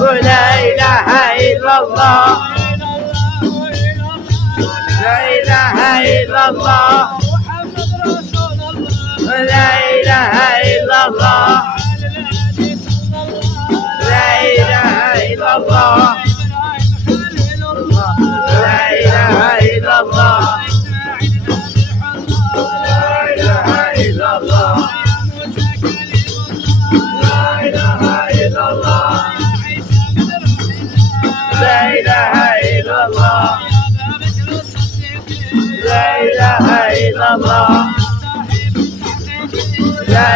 ولا إله إلا الله لا إله إلا الله لا إله إلا الله لا إله إلا الله لا إله إلا الله لا إله إلا الله لا إله إلا الله لا إله إلا الله لا إله إلا الله لا